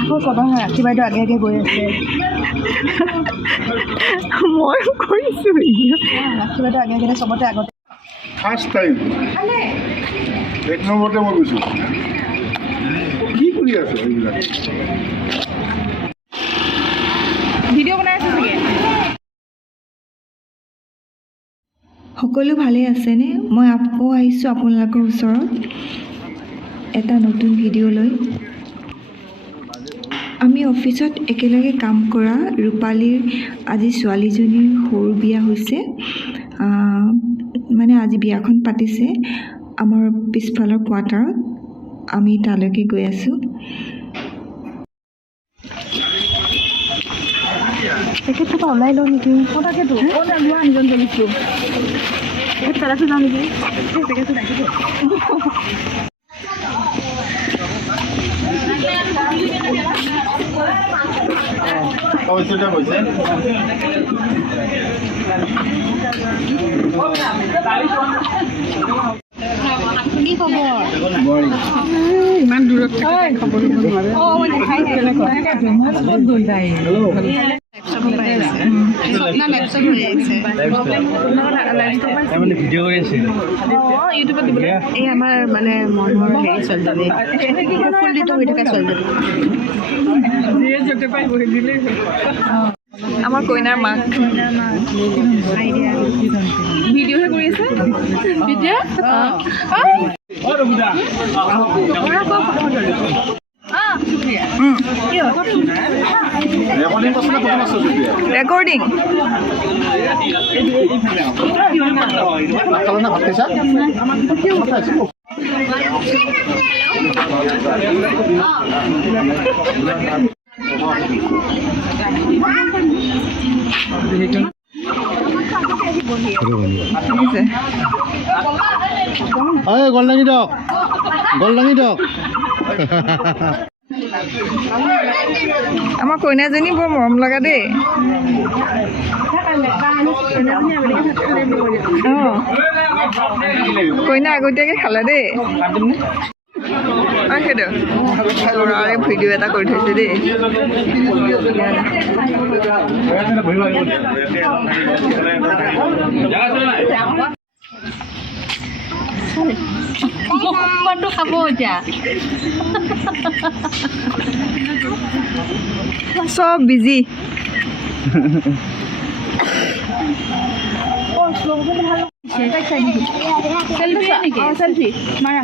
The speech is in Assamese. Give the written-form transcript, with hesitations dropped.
আকৌ ক'বা হা ৰাখি বাইদেউ আগে আগে গৈ আছে মই কৰিছোঁ ৰাখি বাইদেউ আগে আগে চবতে আগতে ফাৰ্ষ্ট টাইম 1 নম্বৰতে মই গৈছোঁ কি কৰি আছে এইবিলাক ভিডিঅ' বনাই আছে চাগে সকলো ভালে আছেনে মই আকৌ আহিছোঁ আপোনালোকৰ ওচৰত এটা নতুন ভিডিঅ' লৈ আমি অফিচত একেলগে কাম কৰা ৰূপালীৰ আজি ছোৱালীজনীৰ সৰু বিয়া হৈছে মানে আজি বিয়াখন পাতিছে আমাৰ পিছফালৰ কোৱাৰ্টাৰত আমি তালৈকে গৈ আছোঁ পেকেট পৰা ওলাই লওঁ নেকি তাকেতো লোৱা নিজন জ্বলিছোঁ পেকেট যাওঁ নেকি পেকেটটো ৰাখিব কি খবৰ ইমান দূৰত খবৰ দিব নোৱাৰে এই আমাৰ মানে মনৰ হেৰি ছোৱালীজনী প্ৰফুল্লিত হৈ থকা ছোৱালীজনী আমাৰ কইনাৰ মাক ভিডিঅ'হে কৰি আছে ভিডিঅ' ৰেকৰ্ডিং ভাত খাইছা গল দাঙি দিয়ক আমাৰ কইনাজনী বৰ মৰম লগা দেই কইনা আগতীয়াকৈ খালে দেই সেইটো ল'ৰাৰে ভিডিঅ' এটা কৰি থৈছে দেই খাব এতিয়া চব বিজি চেলফি মাৰা